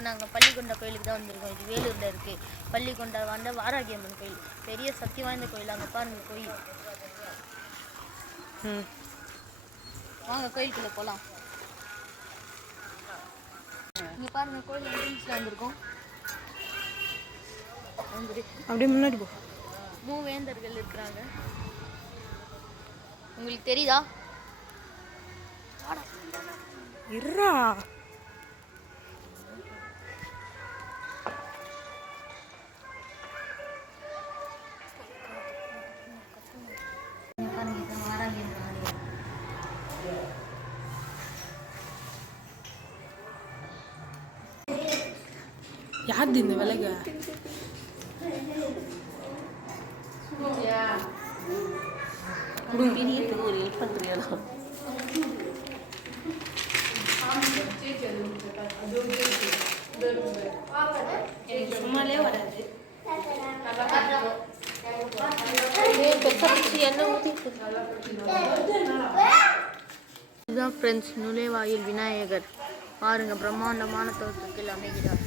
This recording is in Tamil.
இப்போ நாங்கள் பள்ளிகொண்டா கோயிலுக்கு தான் வந்திருக்கோம். இது வேலூரில் இருக்குது. பள்ளிகொண்டா வந்து வாராகி அம்மன் கோயில், பெரிய சக்தி வாய்ந்த கோயில். அங்கே பாருங்கள் கோயில். வாங்க கோயிலுக்குள்ளே போகலாம். இங்கே பாருங்கள் கோயில் என்ட்ரன்ஸில் வந்திருக்கோம். அப்படியே முன்னாடி போ. மூவேந்தர்கள் இருக்கிறாங்க. உங்களுக்கு தெரியுதா? இருடா. யார் இந்த விலக? பிரியத்துக்கு ஒரு ஹெல்ப் பண்ணுறியா? சும்மாலே வராது. இதுதான் ஃப்ரெண்ட்ஸ் நுழைவாயில் விநாயகர். பாருங்க பிரம்மாண்டமான தோற்றத்தில் அமைகிறார்.